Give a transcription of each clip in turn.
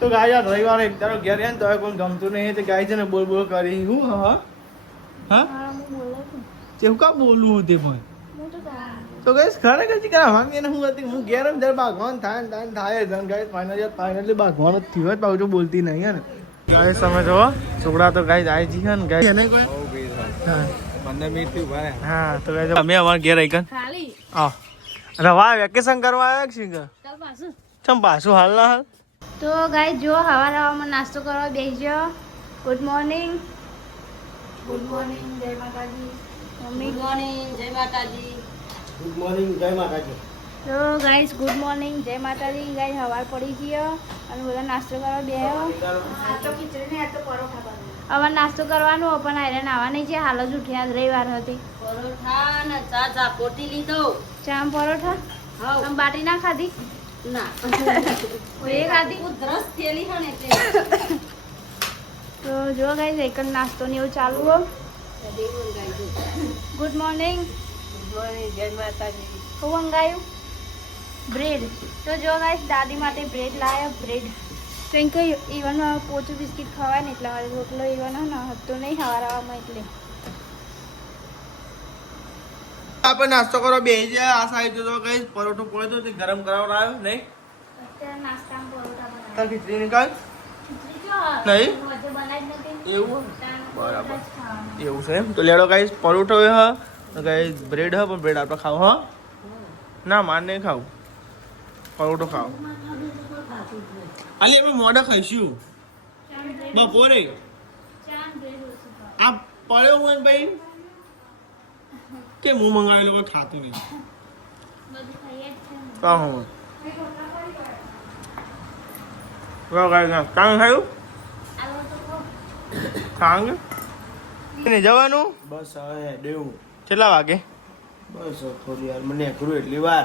તો ગાય રવિવારે એક તારો ઘેર ને તો કોઈ ગમતું નહીં તો ગાય છે ને બોલ બોલ કરી હું હા હું કા બોલવું તે પણ તો ગઈશ ખરેખર છે કે વાંગી ને હું હતી હું ઘેર ને ત્યારે ભાગવાન થાય જન ગાય ફાઇનલી ભાગવાન જ થયું હોય પાછું બોલતી નહીં ને ગાય સમય જો છોકરા તો ગાય જાય છે ને ગાય એને કોઈ 15 મિનિટ થી ઉભા હા તો ગાય અમે અમાર ઘેર આઈકન ખાલી આ રવા વેકેશન કરવા આવ્યા છે કે ચાલ પાછું ચમ પાછું હાલ ના હાલ તો ગાય જો હવામાં નાસ્તો કરવા બેસજો ગુડ મોર્નિંગ જય માતાજી મમ્મી મોર્નિંગ જય માતાજી ગુડ મોર્નિંગ જય માતાજી તો ગાઈસ ગુડ મોર્નિંગ જય માતાજી ગાય હવાર પડી ગયો અને બધા નાસ્તો કરવા બેહ્યો હવે નાસ્તો કરવાનો પણ આયરે નાવાની છે હાલ જ ઉઠ્યા રવિવાર હતી પરોઠા ને ચા પોટી લીધો ચામ પરોઠા આમ બાટી ના ખાધી ના એ ખાધી ઉધરસ થેલી હે ને તો જો ગાઈસ એક નાસ્તો ને એવું ચાલુ હો ગુડ મોર્નિંગ જય માતાજી હું મંગાયું બ્રેડ તો જો ગાઈસ દાદી માટે બ્રેડ લાયા બ્રેડ કેમ કે ઇવન પોચું બિસ્કિટ ખવાય ને એટલા માટે રોટલો ઇવન ને હતો નહીં હવારમાં એટલે આપણે નાસ્તો કરો બે જાય આ સાઈડ તો કઈ પરોઠો પડ્યો તો તે ગરમ કરાવવા આવ્યો નહીં અત્યારે નાસ્તામાં પરોઠા બનાવ્યા તાર ખીચડી નિકાલ ખીચડી જો નહીં? આજે બનાવી જ નથી એવું બરાબર જ ખાવાનું. એવું છે એમ તો લેડો ગાઈસ પરોઠો હ ગાઈસ બ્રેડ હ પણ બ્રેડ આપણે ખાવ હા ના માર નહીં ખાવું પરોઠો ખાવ અલી અમે મોડા ખાઈશું બપોરે ચાન બ્રેડ ઓછું ખાવ. આ પડ્યો હોય ને ભાઈ કે હું મંગાવેલું કોઈ ખાતું નહીં બધું ખાઈએ જ છે ને. કા હું ગાઈસ ના કાંગ ખાયું આલો તો ખાઓ. કાંગ ને જવાનું બસ હવે દેવું કેટલા વાગે બસ થોડી વાર મને કરું એટલી વાર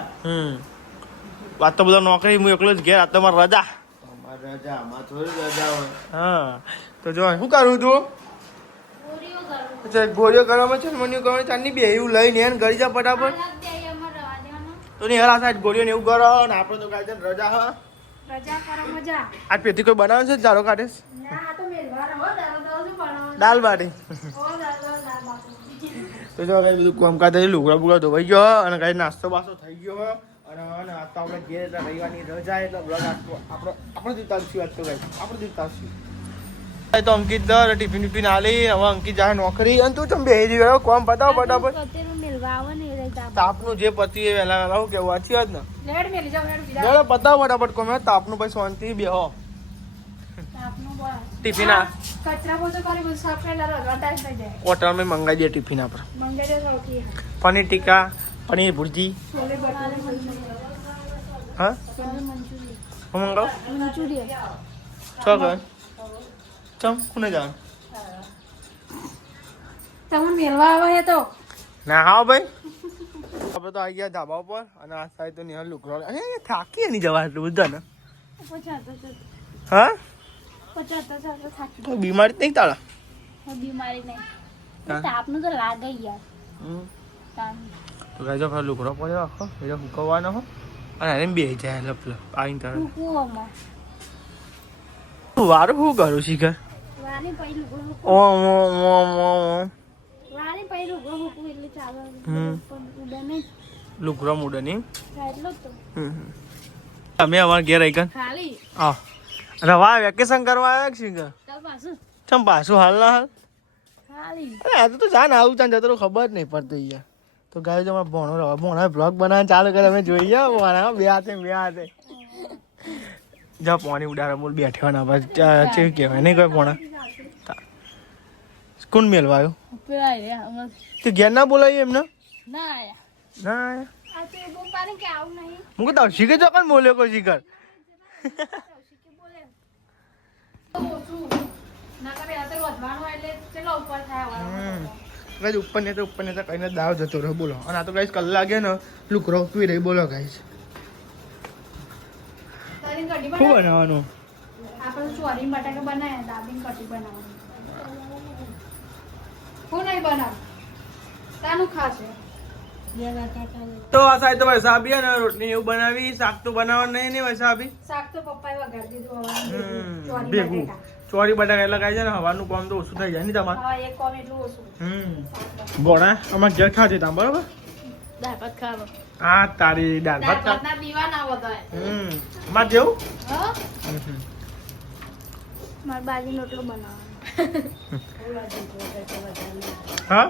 વાત તો બધા નોકરી હું એકલો જ ઘેર આ તો મારી રજા અમારે રજા આમાં થોડી રજા હોય હા તો જો શું કરું તું પૂરીઓ કરું. અચ્છા ગોળીઓ કરવામાં છે મને કરવાની ચાંદની બે એવું લઈને એને કરી જા ફટાફટ અલગ દે એમાં રવા દેવાનો. તો નહીં હેરા સાઈડ ગોળીઓ ને એવું કરો ને આપણે તો કાંઈ છે ને રજા હા રજા કરો મજા. આ પેથી કોઈ બનાવે છે જારો કાઢીશ ના આ તો મેલવાનો હો દાળ શું બનાવવાનું. દાલ બાટી ઓ દાળ બાકી. તો જો કઈ બધું કામકાજ થઈ લુગડા બુગડા ધોવાઈ ગયો અને કઈ નાસ્તો બાસ્તો થઈ ગયો અને આ તો આપણે ઘેર એટલે રવિવારની રજા એટલે બ્લોગ આપણે જીતાવશું આજ તો કઈ આપણે જીતાવશું તો અંકિત દર ટિફિન ટિફિન આલી હવે અંકિત જાય નોકરી અને તું ચમ બેહી ગયો કોમ બતાવો ફટાફટ કચેરું મેલવા આવે ને એ રહી તાપ. તાપનું જે પતિ એ વહેલા વહેલા હું કેવું વાંચી વાત ને લેડ મેલી જાવ લેડ બીજા ચાલો પતાવો ફટાફટ કોમે તાપનું પછી શાંતિ બેહો તાપનું બસ. ટિફિન આ કચરા પોતું કરી બધું સાફ કરેલા રગડા ટાઈમ થઈ જાય. હોટલમાં મંગાવી દે ટિફિન આપણે મંગળે રોટી પનીર ટીકા પનીર ભુરજી છોલે ભટુરે મંચુરિયન હા છોલે મંચુરિયન હું મંગાવ મંચુરિયન છો કર ચમ કોને જવાનું તમે મેલવા આવે હે તો ના હા ભાઈ આપણે તો આવી ગયા ધાબા ઉપર અને આ સાઈડ તો નિહાલ લુકરો અરે થાકી નહીં જવા એટલું બધા ને હા થાકી કોઈ બીમારી નહીં તાળા બીમારી નહીં હા. તાપનું તો લાગે યાર તાપ. તો ગાજો પેલો લુકરો પડ્યો આખો એટલે હુકવવાનો હો અને એને બે જાય લપ લપ આવીને તારે કૂવામાં વારું શું કરું શીખર વારી પહેલું ગોળ ઓમ ઓમ ઓમ ઓમ વારી પહેલું ગોળ મૂકવું એટલે ચાલે હમ. પણ ઉડે નહીં લુકરો મુડે નહીં એટલો જ તો અમે અમારા ઘેર આવીને ખાલી હા રવા વેકેશન કરવા આવ્યા છે કે ચાલ પાછું ચમ પાછું હાલ ના હાલ ખાલી અરે આ તો જાન આવું ચાન જતો રહ્યો, ખબર જ નહીં પડતી યાર તો ગાય જો ભણો રવા ભણા બ્લોગ બનાવવાનું ચાલુ કરે અમે જોઈએ ભણા બે હાથે જા પાણી ઉડાડે બોલ બેઠવાના બસ છે કહેવાય નહીં કોઈ ભણા કોણ મેળવા આવ્યો પેલા રે હમણાં તે ઘેર ના બોલાય એમને ના આયા ના આયા? આ તો બહુ પાણી કે આવું નહીં હું કહું શીખે તો કોણ બોલ્યો કોઈ શીખર ના કરે આ તો વધવાનું એટલે ચલો ઉપર થાય ગાઈસ ઉપર ને તો કઈને દાવ જતો રહ્યો બોલો અને આ તો ગાઈસ કલાકે ને લુકરો પી રહી બોલો ગાઈસ તારી કઢી શું બનાવ બનાવવાનું આપણે ચોરી બટાકા બનાવ્યા દાબીન કઢી બનાવવાની હું નહીં બનાવ તાનું ખાશે તો આ સાઈડ તો વૈસાબી ને રોટલી એવું બનાવી શાક તો બનાવવાનું નહીં ને વૈસાબી શાક તો પપ્પાએ વઘાર દીધું હવે ભેગું ચોરી બટાકા એટલે કાંઈ છે ને હવાનું કામ તો ઓછું થઈ જાય ને તમારે હા એક કોમ એટલું ઓછું ગોળા અમારે ઘેર ખાતી તા બરોબર દાળ ભાત ખાવો હા તારી દાળ ભાત ખા ભાતના દીવાના બધાય અમારે જેવું હા માર બાજી રોટલો બનાવવાનો હા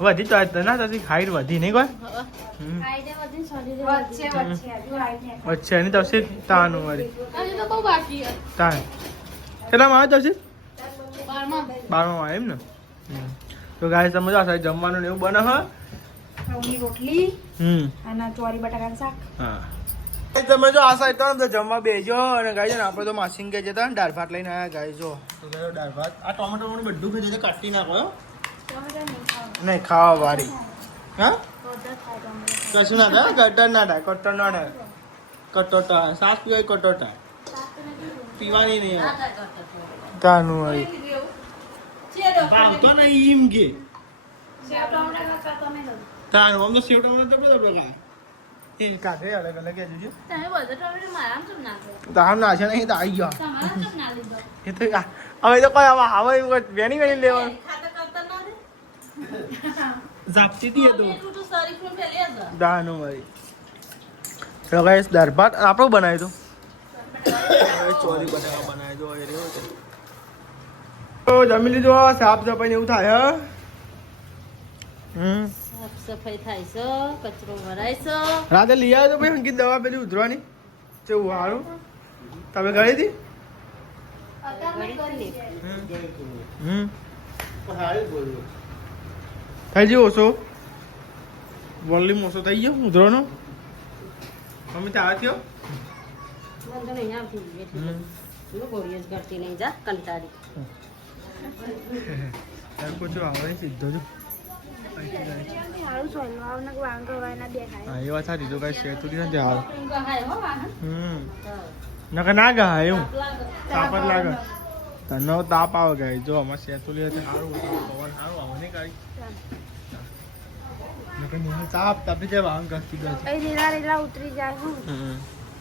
વધી તો આજ ના થતી હાઈટ વધી નહીં કોઈ આઈને બધી શરીરે વચ્ચે હજુ આઈને અચ્છા એની તવસી તાનું વાળી હજુ તો બહુ બાકી છે તાન કેટલામાં આવે તવસી 12 12માં આવે એમ ને તો ગાય સમજો આ સાહેબ જમવાનું ને એવું બને હા ઘઉંની રોટલી અને ચોરી બટાકાનું શાક હા તમે જો આ સાઈડ તો જમવા બેજો અને ગાય છે ને આપણે તો માસીન કે જતા ને દાળ ભાત લઈને આવ્યા ગાય જો તો ગાય દાળ ભાત આ ટોમેટો બધું ખાઈ જતા કાઢી નાખો નહીં ખાવા વાળી હા કશું ના થાય કટર ના થાય કટર ના થાય કટોટા સાસ પીવાય કટોટા પીવાની નહીં તાનું હોય ભાવતો નહીં એમ કે તાનું આમ તો સેવ ટમેટા તો બધા પ્રકાર એ કાઢે અલગ અલગ કે જોજો તાર ના છે નહીં તો આવી ગયો એ તો હવે તો કોઈ હવે વેણી વેણી લેવાનું ઝાપતી હતી તું દાનું ભાઈ તો ગાઈસ દાળ ભાત આપણો બનાવી દો ચોરી બનાવી દો તો જમી લીધું સાફ સફાઈ ને એવું થાય સાફ સફાઈ થાય છે કચરો ભરાય છે રાતે લઈ આવ્યો તો ભાઈ અંકિત દવા પેલી ઉધરવાની કેવું સારું તમે ગળી હતી થઈ ગયો ઓછો વોલ્યુમ ઓછો થઈ ગયો ઉધરવાનો મમ્મી ત્યાં થયો વાંધો નહીં આવતી એટલે ગોળીઓ જ કરતી નહીં જા કંટાળી પૂછો આવે સીધો જ સારું સોયલું આવને વાંગ હવાના દેખાય હા એ વાત સાચી તો કઈ શેર થોડી નથી હાલ ગહાય હો વાહન નકર ના ગા એવું તાપ જ લાગે તને તાપ આવે ગાય જો અમારે શેતુલી હતી સારું પવન સારું આવે નહીં ગાડી નકર મને તાપ તાપી જાય વાંગ કરતી ગઈ એ લીલા લીલા ઉતરી જાય હું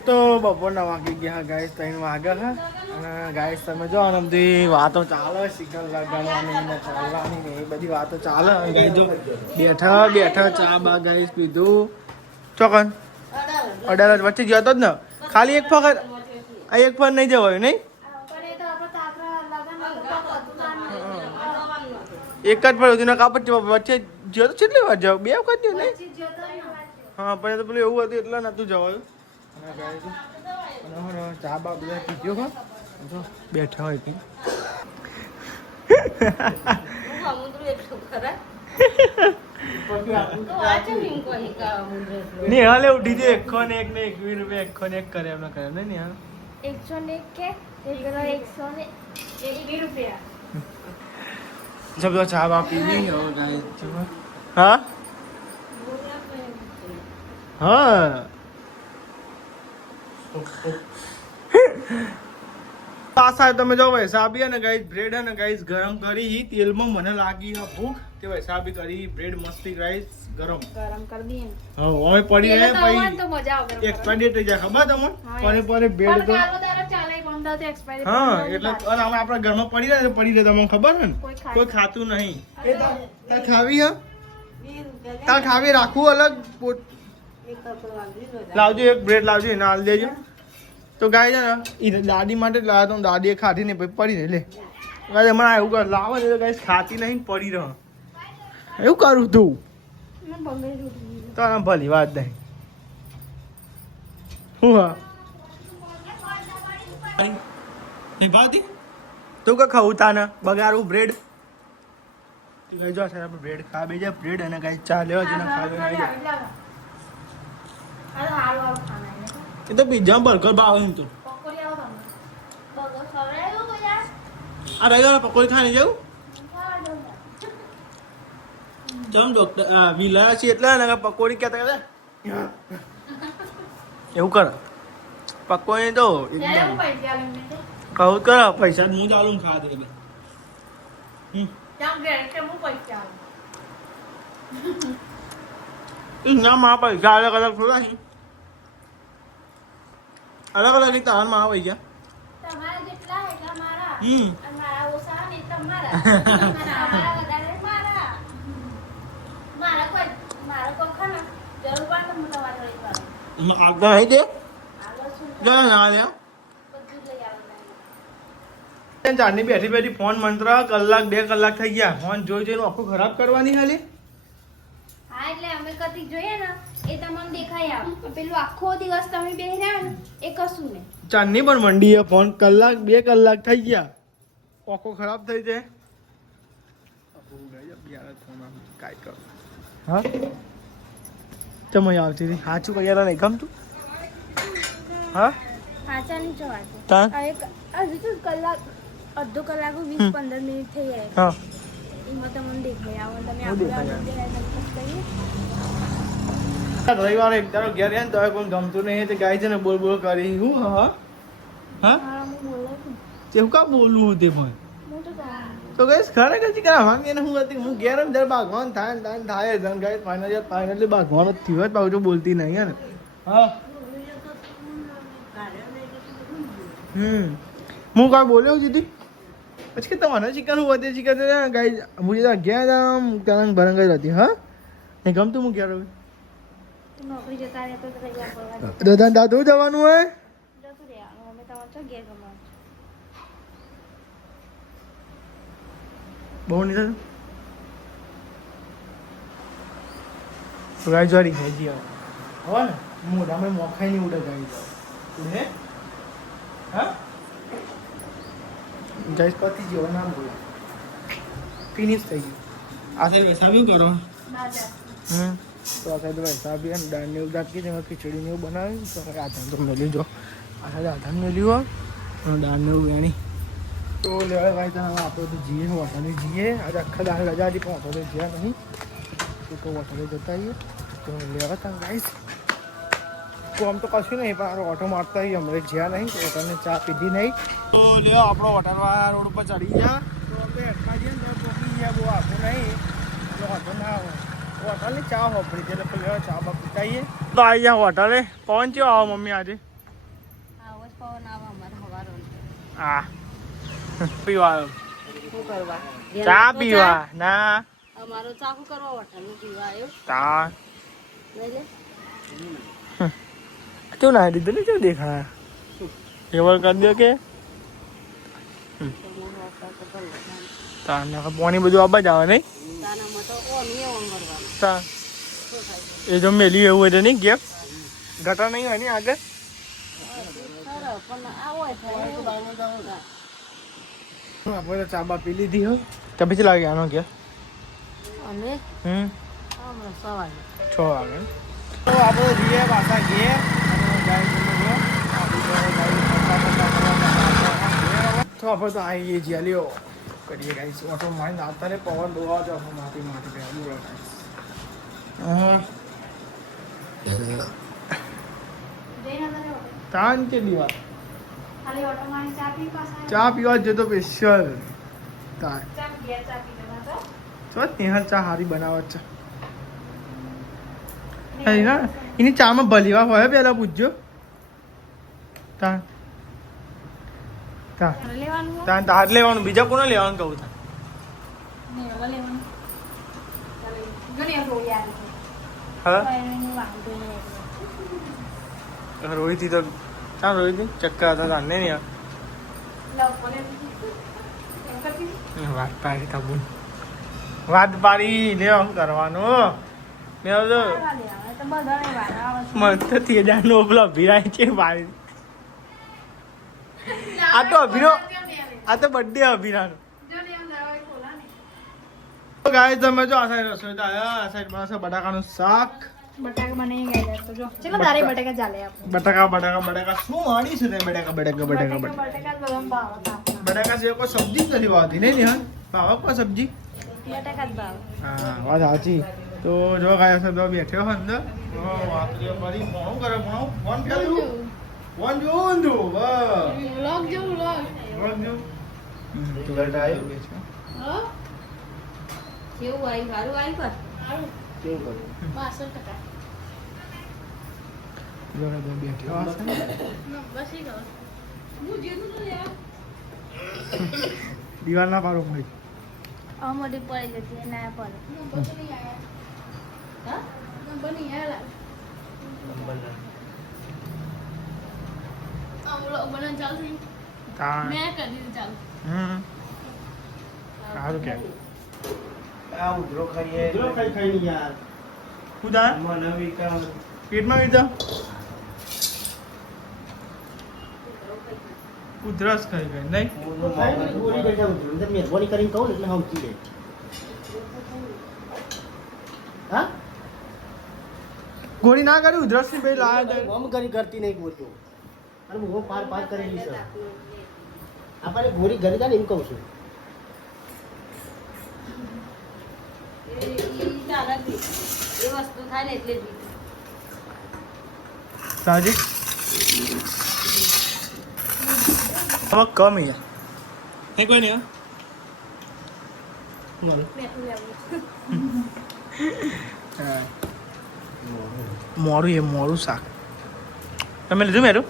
તો બપોરના વાગી ગયા ગાય 3 વાગ્યા છે અને ગાય તમે જો ને બધી વાતો ચાલે સિગ્નલ લગાડવાની ને ચાલવાની ને એ બધી વાતો ચાલે અને જો બેઠા ચા બા ગાય પીધું ચોકન અડાર વચ્ચે ગયો તો જ ને ખાલી એક વખત આ એક ફર નહીં જવાયું નહીં એક જ પડ્યું હતું ને કાપડ વચ્ચે ગયો તો કેટલી વાર જાવ 2 વખત ગયો નહીં હા પણ તો પેલું એવું હતું એટલે નતું જવાયું ચા બા બધા પીધો હો બેઠા હોય પી નહીં હાલે ઉઠી જાય 121 રૂપિયા 101 કરે એમને કરે નહીં હાલ 101 કે 120 રૂપિયા જબ તો ચા બા પીવી હા હા પાછા તમે જો વૈસાબી અને ગાઈસ બ્રેડ અને ગાઈસ ગરમ કરી હી તેલમાં મને લાગી હા ભૂખ તે વૈસાબી કરી બ્રેડ મસ્તી ગાઈસ ગરમ કરી દઈએ હા હવે પડી રહે ભાઈ તો મજા આવે એક્સપાયરી થઈ જાય ખબર તમને પરે બ્રેડ તો ચાલે બંધ તો એક્સપાયરી હા એટલે અને અમે આપણા ઘરમાં પડી રહે તમને ખબર છે ને કોઈ ખાતું નહીં એ તાર ખાવી હા તાર ખાવી રાખવું અલગ લાવજો એક બ્રેડ લાવજો એને હાલ દેજો તો ગાય છે ને એ દાદી માટે જ લાવ્યો તો દાદીએ ખાધી ને પછી પડી ને લે ગાય હમણાં એવું કર લાવે ને ગાય ખાતી નહીં પડી રહે એવું કરું તું તો આમ ભલી વાત નહીં હું હા ભાવતી તું કે ખાવું તાને બગાડું બ્રેડ ગઈ જો આપણે બ્રેડ ખા બે જાય બ્રેડ અને ગાય ચા લેવા જઈને ખાવે એ તો પિઝા બર્ગર ભાવે એમ તો આ રવિવારે પકોડી ખાઈને જવું જમ ડોક્ટર વિલા છે એટલે ને પકોડી કહેતા કહેતા એવું કર પકોડી તો કહું કર પૈસા હું ચાલુ ખા દે ના માં પૈસા અલગ અલગ થોડા છે અલગ અલગ રીતે તાવનમાં આવી ગયા. તમારા જેટલા એટલા મારા હમ. અને મારા ઓછા ને તમારા તમારા વધારે મારા મારા કોઈ ખાને જરૂર પડે તો હું તમારે લઈ આવું આગળ આવી દે આગળ શું જો ના લે બધું જ લઈ આવું ચારની બેઠી બેઠી ફોન મંત્ર કલાક 2 કલાક થઈ ગયા. ફોન જોઈ જોઈને આખું ખરાબ કરવાની ખાલી. હા એટલે અમે કદી જોઈએ ને એ તમને દેખાય આવે પેલું આખો દિવસ તમે બેસી રહ્યા ને એ કશું નહીં ચારની પણ મંડી છે ફોન કલાક 2 કલાક થઈ ગયા. આખો ખરાબ થઈ જાય. કાંઈ કર હા ચમય આવતી હતી સાચું કહેલા નહીં ગમતું હા સાચા નહીં જવા તાન? હજુ તો કલાક અડધો કલાક 20-15 મિનિટ થઈ જાય હા એમાં તમને દેખાય આવે તમે હું દેખાય આવે? કહીએ રવિવારે એક તારો ઘેર ગયા ને તો કોઈ ગમતું નહીં તે ગાય છે ને બોલ બોલ કરી હું હા હા હા હું બોલું છું તે હું કા બોલવું તે પણ હું તો જાણું તો ગઈશ ખરેખર ચીકરા ભાંગી ને હું હતી હું ઘેર જ દર ભાગવાન થાય ને થાય જન ગાય ફાઇનલી ભાગવાનું જ થયું જ પાછું બોલતી નહીં હે ને હા હું કાંઈ બોલ્યો દીદી પછી કે તમારે ચિકન હું વધે ચિકન ગાય મુझे ગયા હતા કારણ ભરંગ જ હતી હા નહીં ગમતું હું ક્યારે નોકરી જતા રહે તો તૈયાર કરવા દાદા દાદુ જવાનું હોય જતું રહેવાનું અમે તમારે તો ઘેર ગમવાનું બહુ નહીં થતું તો ગાય જોરી ખાઈ જઈએ હવે ને મોઢામાં મોખાઈ નહીં ઉડે ગાય ઉડે હા ગાઈસ પતિ જેવો નામ બોલો ફિનિશ થઈ ગયું આ સાહેબ હિસાબ કરો દાદા તો આ સાહેબ હિસાબ એમ દાળને એવું દાખી જેમાં ખીચડીને એવું બનાવ્યું તો આ ધાન તો મેલી જો આ સાહેબ આધાન મેલ્યું હોય દાળને એવું વેણી તો લેવા ભાઈ તમે આપણે તો જઈએ હોટલે જઈએ આજે આખા દાળ રજા હતી પણ હોટલે જ્યાં નહીં તો હોટલે જતા આવીએ તો લેવા તા ગાઈસ તો આમ તો કશું નહીં પણ ઓટો મારતા આવીએ હમણાં જ્યાં નહીં તો હોટલને ચા પીધી નહીં તો લ્યો આપણો હોટલવાળા રોડ ઉપર ચડી ગયા તો આપણે અટકા જઈએ ને તો પહોંચી ગયા બહુ આખું નહીં તો હોટલ ના આવે હોટલની ચા વાપરી છે એટલે લેવા ચા બા પીતાઈએ તો આવી ગયા હોટલે પવન ચેવો આવો મમ્મી આજે આવો જ પવન આવે અમારે હવારો હા પીવા શું કરવા ચા પીવા ના અમારો ચાકુ કરવા વટાનું પીવા આવ્યો તા લઈ લે કેવું ના દીધું ને કેવું દેખાય કેવળ કરી દો કે તાર પાણી બધું આબા જ આવે નહીં તાનામાં તો ઓમી ઓમ કરવાનું તા એ જો મેલી એવું હોય તો નહીં ગેપ ગટર નહીં હોય ને આગળ ખરો પણ આવો થાય આપણે તો ચા બા પી લીધી હો તો પછી લાગે આનો કે અમે હમણાં સવારે 6 વાગે તો આપણે જઈએ પાછા ઘેર તો આપણે તો આવીએ છીએ લ્યો કરીએ ગાઈસ ઓટો મારીને આવતા ને પવન બહુ આવે છે માટી માટી પહેલું તાન કે દીવા ખાલી ઓટો મારી ચા પી પાછા ચા પીવા જતો સ્પેશિયલ તાર ચા ઘેર ચા પી લેવા તો ચો ત્યાં ચા હારી બનાવત છે એની ચામાં ભલીવા હોય પેલા પૂછજો તાન તાન લેવાનું તાન તાર લેવાનું બીજા કોને લેવાનું કહું તા ને હવે લેવાનું જો ને રોઈ આવી છે હા એનું વાંધો નહીં રોહિત તો ચાલ રોહિત ચક્કર હતા તાને નહીં લોકોને એમ કરતી વાત પાડી કાબુ વાત પાડી લે આમ કરવાનું મેં તો આવા લેવા તો બધાને વાળા આવે છે મન તો તેજાનો ઓગલો અભિરાય છે પાડી આ તો અભિનો આ તો બર્થડે અભિરાનો જો ને એમ દવાઈ ખોલા ને તો ગાય તમે જો આ સાઈડ રસોઈ તો આયા આ સાઈડ બનાવશે બટાકાનું શાક બટાકા બની ગયા તો જો ચલો તારે બટાકા ચાલે આપણે બટાકા શું વાડી છે તે બટાકા બટાકા બધામ ભાવ હતા બટાકા સિવાય કોઈ સબ્જી જ નથી વાવતી નહીં ને ભાવ કોઈ સબ્જી બટાકા જ ભાવ હા વાત સાચી તો જો ગાય છે તો બેઠ્યો હોય અંદર વાતરીઓ કરી ફોન કરે ફોન કર્યું ફોન જોઉં છું બસ વ્લોગ જો વ્લોગ ફોન જો તું ગાય આવ્યો કે છે હા કેવું આવી સારું આવી પર સારું કેવું કર્યું 62% જોડે બે બેઠા હશે. દીવાલ ના પાડો ભાઈ. મોટી પડી જતી ના પડે તાણ. સારું કે આ ઉધરો ખાઈએ ઉધરો ખાઈ યાર શું થાય મને વિકા પેટમાં વીધા ઉધરસ ખાઈ ગઈ નહીં. મહેરબાની કરીને કહું ને એટલે સમજી લે. હા ગોળી ના કરી ઉધરસ ની બે લાયા આમ કરી કરતી નહીં ગોળીઓ અને હું પાર પાર કરેલી છે આપણે ગોળી ઘરે જાય ને એમ કહું છું. એ ચાલે જ નહીં. એ વસ્તુ થાય ને એટલે જ નહીં. સાજી હવે કમ યાર હે કોઈ નહીં મોરું એ મોરું શાક તમે લીધું મેરું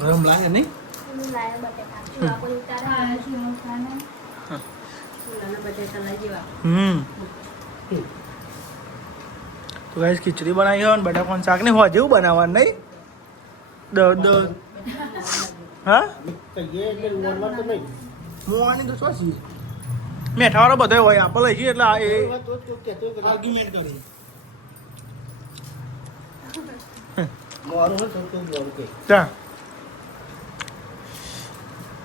ગરમ લાગે નહીં. ફૂલાના બટેટા લઈ જેવા. તો ગાઈસ ખીચડી બનાવી હોય ને બટાકાનું શાક ને હોય જેવું બનાવવાનું નહીં. હા કહીએ એટલે નોર્મલ તો નહીં. મોવાની તો શું છે મેઠાવાળો બધો હોય આપણે લઈ જઈએ એટલે આ એ તો કહેતો કે આર્ગ્યુમેન્ટ કરે. મોરું હોય તો મોરું કે ચા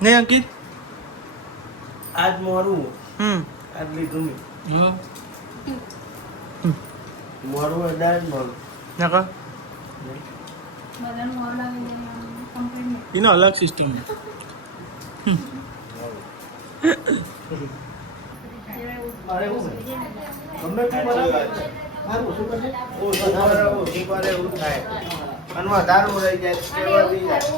નહીં અંકિત. આજ મોરું હમ આજ લીધું મેં હા મોરું અડાજ મોરું નકર એનો અલગ સિસ્ટમ છે. મારે એવું હોય. ગમે તે બરાબર મારું ઓછું કરશે ઓછી કરે એવું થાય અને વધારે રહી જાય કેવા બી જાય.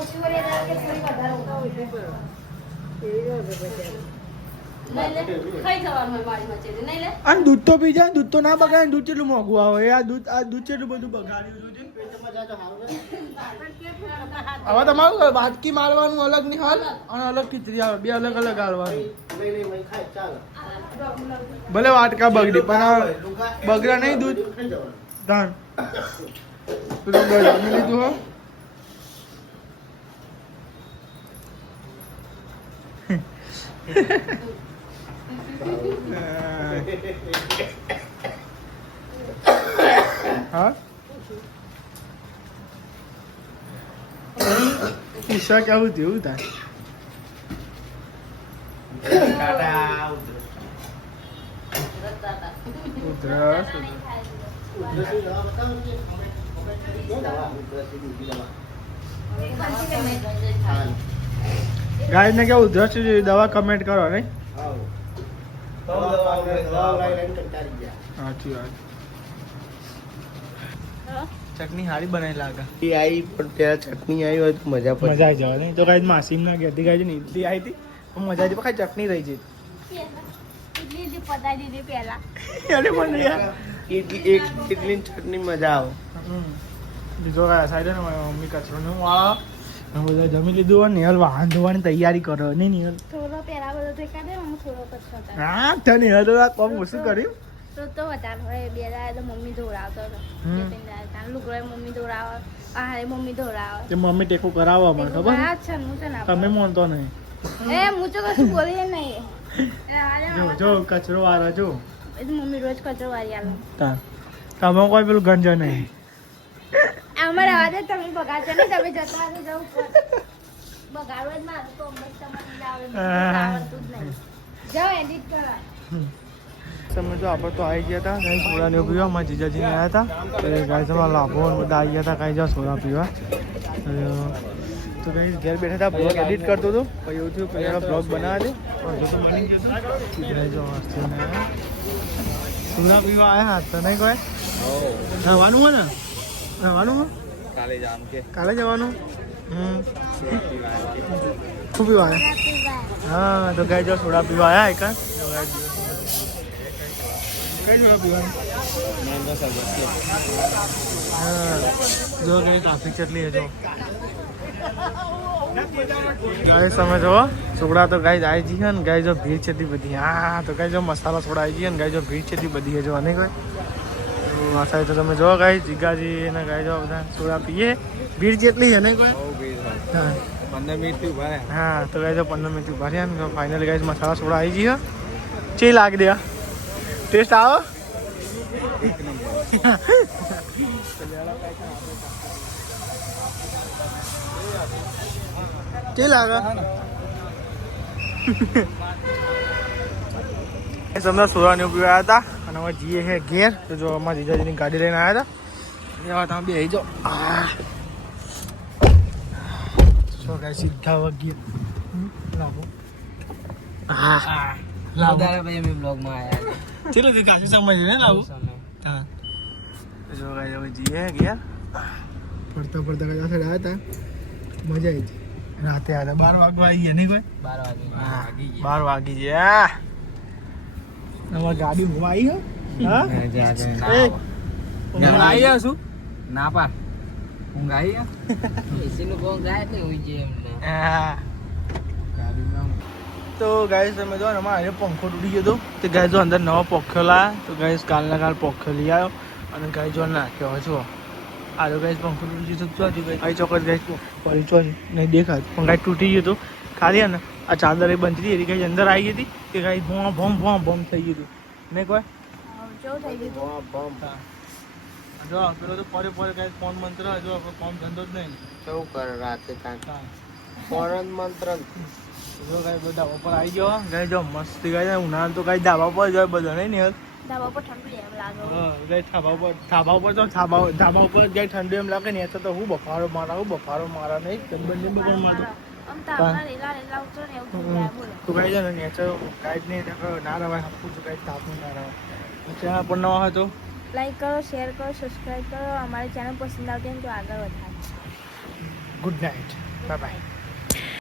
લઈ લે. ખાઈ જવાનું હોય મારી મચેલી. નહીં લે. અને દૂધ તો પી જાય દૂધ તો ના બગાડે દૂધ કેટલું મોંઘું આવે આ દૂધ કેટલું બધું બગાડ્યું છે. પેટમાં જાય તો સારું રહે. હવે તમારું વાટકી મારવાનું અલગ ની હાલ અને અલગ ખીચડી આવે બે અલગ અલગ હાલવાનું. લઈ લઈ વહી ખાય ચાલે. ભલે વાટકા બગડી પણ આ બગડા નહીં દૂધ ખાઈ જવાનું. ધાન તું તો જમી લીધું હો. હા ઈશા કેવું થયું થાય ટાટા ઉધરો. ઉધરસ ઉધરસની દવા બતાવો ને. એ દવા ઉધરસની બીજી દવા. હા. ગાય ને કેવું ઉધરસ જેવી દવા કમેન્ટ કરો નહીં. હાઉ. તો દવા લઈ લઈને કંટાળી ગયા. સાચી વાત. ચટણી હારી બનાવી લાગે. એ આવી પણ ત્યાં ચટણી આવી હોય તો મજા પડે. મજા આવી જવા નહીં તો ગાય માસીમ ના ઘેરથી ગાય ને ઇડલી આવી હતી પણ મજા આવી ખાલી ચટણી રહી જતી. એટલી પતાવી દીધી પહેલા અરે મને યાર એક ઇડલી ચટણી મજા આવે. બીજો સાઈડ ને મમ્મી કચરો ને હું આ બધા જમી લીધું હોય નિહલ વાહન ધોવાની તૈયારી કરો નહીં નિહલ. થોડો પહેલા બધો તો કાઢે હું થોડો પછી હતા હા ત્યાં નિહલ તો આ કામ ઓછું કર્યું. તો વધારે હોય બે દાડા તો મમ્મી ધોરાવતો હતો બે ત્રણ દાડા લુગડો મમ્મી ધોરાવે આહારે મમ્મી ધોરાવે તે મમ્મી ટેકો કરાવો અમારે ખબર હા છે હું છે ને તમે માનતો નહીં. એ હું તો કશું બોલી નહીં જો કચરો વાળો જો મમ્મી રોજ કચરો વાળી આલો તમે કોઈ પેલું ગંજો નહીં. અમારે આવા દે તમે બગાડશો નહીં તમે જતા રહો જવું બગાડવો જ મારું તો અમુક તમને આવડતું જ નહીં જાઓ એડિટ કરવા. તમે જો આપણે તો આવી ગયા હતા કઈ સોડા ને પીવા અમારા જીજાજી ને આવ્યા હતા તો ગાય તમારા લાભો બધા આવી ગયા હતા કઈ જાઓ સોડા પીવા. તો કઈ ઘેર બેઠા હતા બ્લોગ એડિટ કરતો હતો પછી એવું થયું પહેલાં બ્લોગ બનાવ્યા છે જો તો મળી ગયો જો સોડા પીવા આવ્યા તો નહીં કોઈ જવાનું હોય ને જવાનું હોય કાલે જવાનું શું પીવા આવ્યા હા તો ગાય જો સોડા પીવા આવ્યા એક કઈ જો પીવાનું જો કે ટ્રાફિક કેટલી છે જો ગાય સમય જો સોડા તો ગાય આવી જઈએ ને ગાય જો ભીડ છે બધી હા તો ગાય જો મસાલા સોડા આવી જઈએ ને ગાય જો ભીડ છે બધી છે જો અને કોઈ માથા તો તમે જો ગાય જીગાજી અને ગાય જો બધા સોડા પીએ ભીડ જેટલી છે ને કોઈ હા 15 મિનિટ થી ઉભા હા તો ગાય જો 15 મિનિટ ઉભા રહ્યા ને ફાઇનલી ગાય મસાલા સોડા આવી જઈએ ચી લાગ દે ટેસ્ટ આવો ચી લાગે તમને સોડા ને પીવા હતા અને હવે જઈએ છે ઘેર તો જો અમારા જીજાજીની ગાડી લઈને આવ્યા હતા એવા તમે બે જો શું કાંઈ સીધા વગી લાગો હા ભાઈ અમે બ્લોગમાં આવ્યા ચલો જી કાશી સમજ ને લાગુ હા જો કાંઈ હવે જઈએ ઘેર ફરતા ફરતા કઈ સાથે આવ્યા હતા મજા આવી હતી રાતે આવ્યા 12 વાગવા આવી ગયા નહીં કોઈ 12 વાગી ગયા અમારી ગાડી હોવા આવી હા ઊંઘ આવી શું ના પા ઊંઘ આવી એસી નું બહુ ગાય ને હોય છે એમને તો ગાઈસ તમે જો ને અમારે પંખો તૂટી ગયો હતો તો ગાય જો અંદર નવો પંખો લાયા તો ગાઈસ કાલના કાલ પંખો લઈ આવ્યો અને ગાય જો નાખ્યો હોય છો આ તો ગાઈસ પંખો તૂટી ગયો તો જો ગાય ચોક્કસ ગાઈસ પડી ચો નહીં દેખાય પણ ગાય તૂટી ગયો તો ખાલી ને આ ચાદર એ બંધ હતી ગાય અંદર આવી ગઈ હતી કે ગાય ભોમ થઈ ગયું હતું નહીં કોઈ જો પેલો તો પરે ગાય ફોન મંત્ર જો ફોન ધંધો જ નહીં કેવું કરે રાતે કાંઈ ફોરન મંત્ર જો ગાય બધા ઉપર આવી ગયો ગાય જો મસ્તી ગાય ઉનાળા તો ગાય ધાબા પર જાય બધા નહીં ને ધાબા પર ઠંડુ એમ લાગે ગાય ધાબા ઉપર તો ધાબા ઉપર ગાય ઠંડુ એમ લાગે ને તો હું બફારો મારા નહીં બંને બપોર મારતો આમ તાપના રેલા ઉતરે ને એવું થઈ જાય બોલો તો ગાય છે ને નેચર ગાય નહીં ના રવાય હપું છું ગાય તાપનું ના રવાય ચેનલ પર નવા હોય તો લાઈક કરો શેર કરો સબસ્ક્રાઈબ કરો અમારી ચેનલ પસંદ આવતી હોય તો આગળ વધારો ગુડ નાઇટ બાય બાય